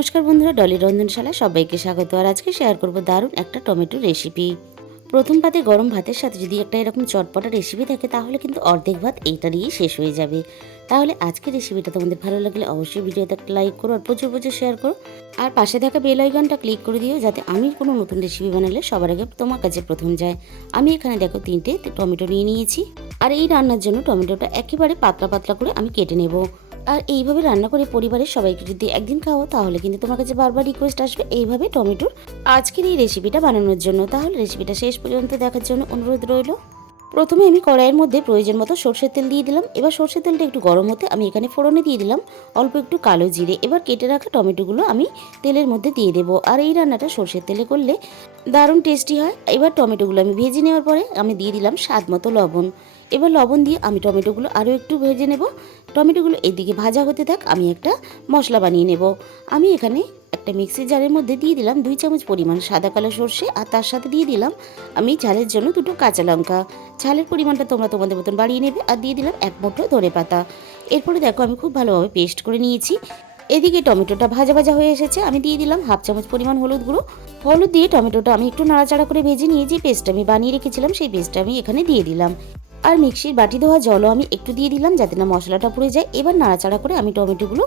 নমস্কার বন্ধুরা, ডলি রন্ধনশালা সবাইকে স্বাগত। আর আজকে শেয়ার করব দারুণ একটা টমেটো রেসিপি প্রথম পাতে গরম ভাতের সাথে যদি একটা এরকম চটপটা রেসিপি থাকে, তাহলে কিন্তু অর্ধেক ভাত এইটা শেষ হয়ে যাবে। তাহলে আজকের রেসিপিটা তোমাদের ভালো লাগলে অবশ্যই ভিডিওতে একটা লাইক করো আর প্রচুর প্রচুর শেয়ার করো। আর পাশে থাকা বেল আইকনটা ক্লিক করে দিও, যাতে আমি কোনো নতুন রেসিপি বানালে সবার আগে তোমার কাছে প্রথম যায়। আমি এখানে দেখো তিনটে টমেটো নিয়ে নিয়েছি। আর এই রান্নার জন্য টমেটোটা একেবারে পাতলা পাতলা করে আমি কেটে নেব। আর এইভাবে রান্না করে পরিবারের সবাইকে যদি একদিন খাও তাহলে কিন্তু তোমার কাছে বারবার রিকোয়েস্ট আসবে এইভাবে টমেটোর। আজকের এই রেসিপিটা বানানোর জন্য। তাহলে রেসিপিটা শেষ পর্যন্ত দেখার জন্য অনুরোধ রইল। প্রথমে আমি কড়াইয়ের মধ্যে প্রয়োজন মতো সর্ষের তেল দিয়ে দিলাম। এবার সর্ষের তেলটা একটু গরম হতে আমি এখানে ফোড়নে দিয়ে দিলাম। অল্প একটু কালো জিরে। এবার কেটে রাখা টমেটোগুলো আমি তেলের মধ্যে দিয়ে দেবো। আর এই রান্নাটা সর্ষের তেলে করলে দারুণ টেস্টি হয়। এবার টমেটোগুলো আমি ভেজে নেওয়ার পরে আমি দিয়ে দিলাম স্বাদ মতো লবণ। এবার লবণ দিয়ে আমি টমেটোগুলো আরও একটু ভেজে নেব। টমেটোগুলো এদিকে ভাজা হতে থাক, আমি একটা মশলা বানিয়ে নেব। আমি এখানে একটা মিক্সি জারের মধ্যে দিয়ে দিলাম দুই চামচ পরিমাণ সাদা কালো সর্ষে আর তার সাথে দিয়ে দিলাম আমি ঝালের জন্য দুটো কাঁচা লঙ্কা। ঝালের পরিমাণটা তোমরা তোমাদের মতন বাড়িয়ে নেবে আর দিয়ে দিলাম এক মুঠো ধনে পাতা। এরপরে দেখো আমি খুব ভালোভাবে পেস্ট করে নিয়েছি। এদিকে টমেটোটা ভাজা ভাজা হয়ে এসেছে, আমি দিয়ে দিলাম হাফ চামচ পরিমাণ হলুদ গুঁড়ো। হলুদ দিয়ে টমেটোটা আমি একটু নাড়াচাড়া করে ভেজে নিয়ে যে পেস্টটা আমি বানিয়ে রেখেছিলাম, সেই পেস্টটা আমি এখানে দিয়ে দিলাম। আর মিক্সির বাটি দেওয়া জলও আমি একটু দিয়ে দিলাম যাতে না মশলাটা পুড়ে যায়। এবার নাড়াচাড়া করে আমি টমেটোগুলো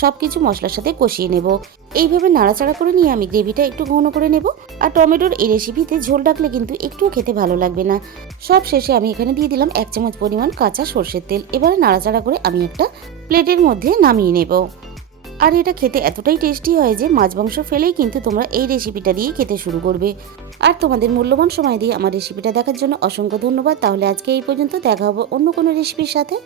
সব কিছু মশলার সাথে কষিয়ে নেব। এইভাবে নাড়াচাড়া করে নিয়ে আমি গ্রেভিটা একটু ঘন করে নেব। আর টমেটোর এই রেসিপিতে ঝোল ডাকলে কিন্তু একটুও খেতে ভালো লাগবে না। সব শেষে আমি এখানে দিয়ে দিলাম এক চামচ পরিমাণ কাঁচা সর্ষের তেল। এবারে নাড়াচাড়া করে আমি একটা প্লেটের মধ্যে নামিয়ে নেব। আর এটা খেতে এতটাই টেস্টি হয় যে মাছ মাংস ফেলেই কিন্তু তোমরা এই রেসিপিটা দিয়ে খেতে শুরু করবে। আর তোমাদের মূল্যবান সময় দিয়ে আমার রেসিপিটা দেখার জন্য অসংখ্য ধন্যবাদ। তাহলে আজকে এই পর্যন্ত দেখা হবে অন্য কোনো রেসিপির সাথে।